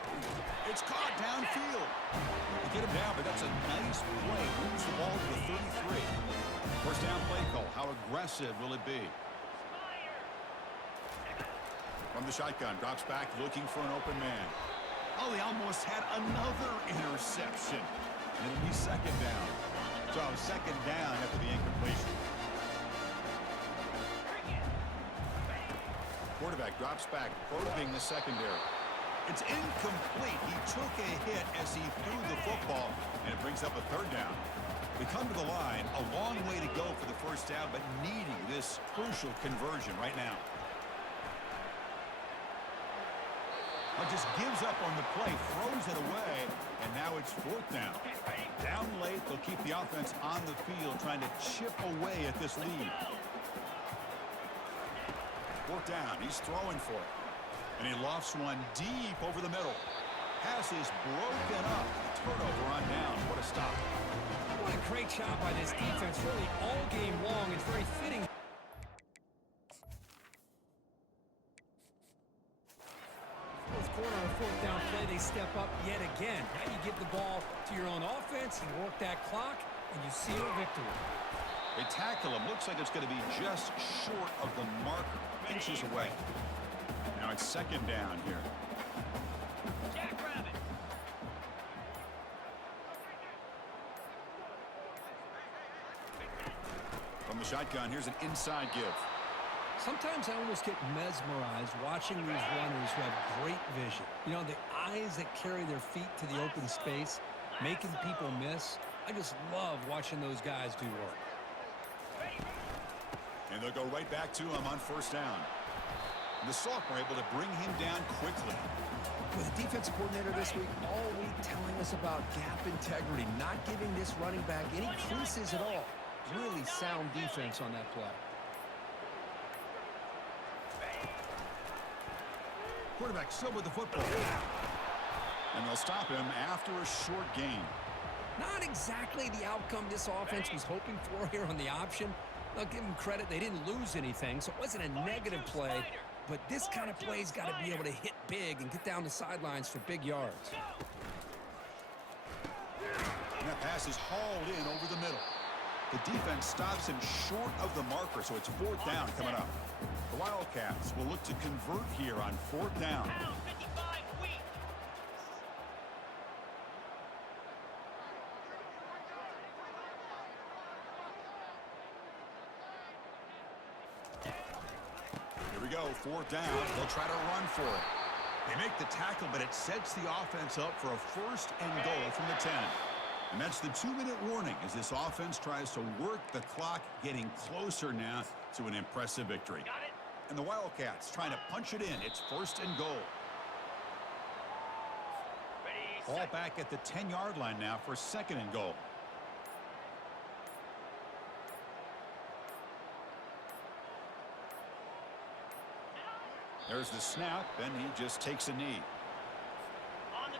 It's caught downfield. They get him down, but that's a nice play. Moves the ball to the 33. First down play call. How aggressive will it be? From the shotgun, drops back, looking for an open man. Oh, he almost had another interception. And it'll be 2nd down. So 2nd down after the incompletion. Quarterback drops back, probing the secondary. It's incomplete. He took a hit as he threw the football, and it brings up a 3rd down. We come to the line, a long way to go for the 1st down, but needing this crucial conversion right now. Just gives up on the play, throws it away, and now it's 4th down. Down late, they'll keep the offense on the field, trying to chip away at this lead. 4th down, he's throwing for it. And he lofts one deep over the middle. Pass is broken up. Turnover on downs. What a stop. What a great job by this defense, really all game long. It's very fitting. Fourth quarter of 4th down play, they step up yet again. Now you give the ball to your own offense, you work that clock, and you seal a victory. They tackle him. Looks like it's going to be just short of the marker. Inches away. Now it's 2nd down here. From the shotgun, here's an inside give. Sometimes I almost get mesmerized watching these runners who have great vision. You know, the eyes that carry their feet to the open space, making people miss. I just love watching those guys do work. And they'll go right back to him on 1st down. And the sophomore able to bring him down quickly. With the defensive coordinator this week all week telling us about gap integrity, not giving this running back any creases at all. Really sound defense on that play. Quarterback still with the football. And they'll stop him after a short gain. Not exactly the outcome this offense was hoping for here on the option. I'll give them credit. They didn't lose anything, so it wasn't a negative play. But this kind of play's got to be able to hit big and get down the sidelines for big yards. And that pass is hauled in over the middle. The defense stops him short of the marker, so it's 4th down coming up. The Wildcats will look to convert here on 4th down. Here we go, 4th down. They'll try to run for it. They make the tackle, but it sets the offense up for a 1st and goal from the 10. And that's the 2-minute warning as this offense tries to work the clock, getting closer now to an impressive victory. And the Wildcats trying to punch it in. It's 1st and goal. Ball back at the 10-yard line now for 2nd and goal. There's the snap, and he just takes a knee.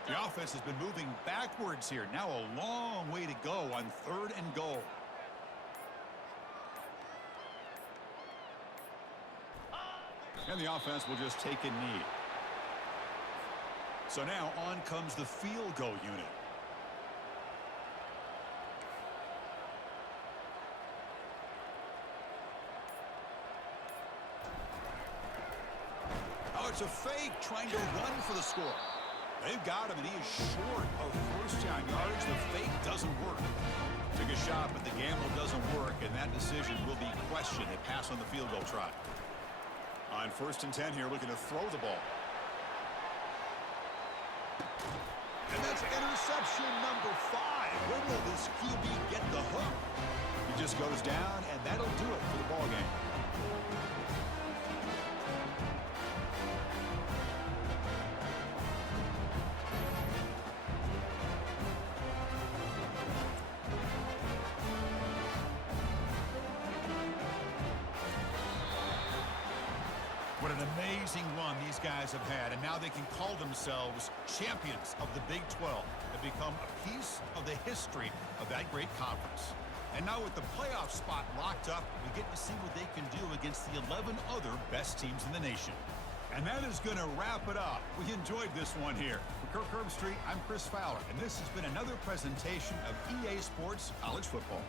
The offense has been moving backwards here. Now a long way to go on 3rd and goal. And the offense will just take a knee. So now on comes the field goal unit. Oh, it's a fake trying to run for the score. They've got him, and he is short of 1st down yardage. The fake doesn't work. Took a shot, but the gamble doesn't work, and that decision will be questioned. They pass on the field goal try. On 1st and 10 here, looking to throw the ball. And that's interception number 5. Where will this QB get the hook? He just goes down, and that'll do it for the ball game. What an amazing run these guys have had, and now they can call themselves champions of the Big 12. They've become a piece of the history of that great conference. And now with the playoff spot locked up, we get to see what they can do against the 11 other best teams in the nation. And that is going to wrap it up. We enjoyed this one here. For Kirk Herbstreit, I'm Chris Fowler, and this has been another presentation of EA Sports College Football.